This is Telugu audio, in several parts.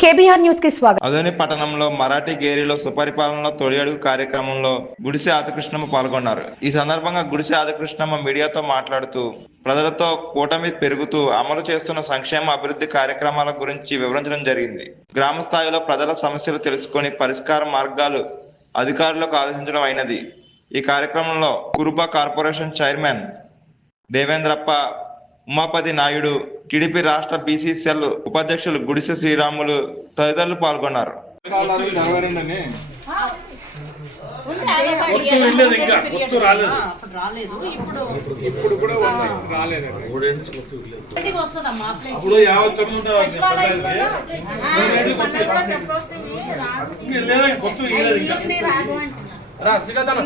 కేబీఆర్ న్యూస్కి స్వాగతం. అదోని పట్టణంలో మరాఠీ గేరిలో సుపరిపాలనలో తొలి అడుగు కార్యక్రమంలో గుడిసె ఆదికృష్ణమ్మ పాల్గొన్నారు. ఈ సందర్భంగా గుడిసె ఆదికృష్ణమ్మ మీడియాతో మాట్లాడుతూ ప్రజలతో కూటమి పెరుగుతూ అమలు చేస్తున్న సంక్షేమ అభివృద్ధి కార్యక్రమాల గురించి వివరించడం జరిగింది. గ్రామ స్థాయిలో ప్రజల సమస్యలు తెలుసుకొని పరిష్కార మార్గాలు అధికారులకు ఆదేశించడం అయినది. ఈ కార్యక్రమంలో Kuruba corporation chairman Devendrappa Umapathi Naidu TDP రాష్ట్ర బీసీ సెల్ ఉపాధ్యక్షులు గుడిసె శ్రీరాములు తదితరులు పాల్గొన్నారు.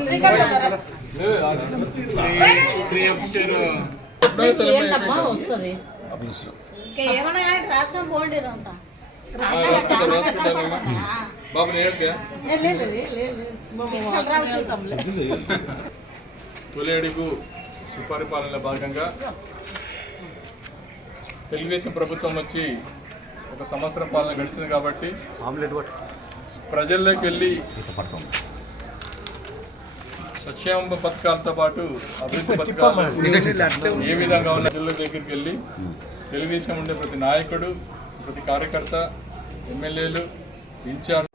శ్రీకాంత్ అప్లై చేయండి అమ్మా వస్తుంది. ఏమన్నా కానీ రాసుకొని పోండి అంతా బాబు నేర్కే తొలి అడుగు సుపరిపాలనలో భాగంగా తెలుగుదేశం ప్రభుత్వం వచ్చి ఒక సంవత్సరం పాలన గడిచింది కాబట్టి ప్రజల్లోకి వెళ్ళి సంక్షేమ పథకాలతో పాటు అభివృద్ధి పథకాలు ఏ విధంగా ఉన్న ప్రజల దగ్గరికి వెళ్ళి తెలుగుదేశం ఉండే ప్రతి నాయకుడు ప్రతి కార్యకర్త ఎమ్మెల్యేలు ఇన్ఛార్జ్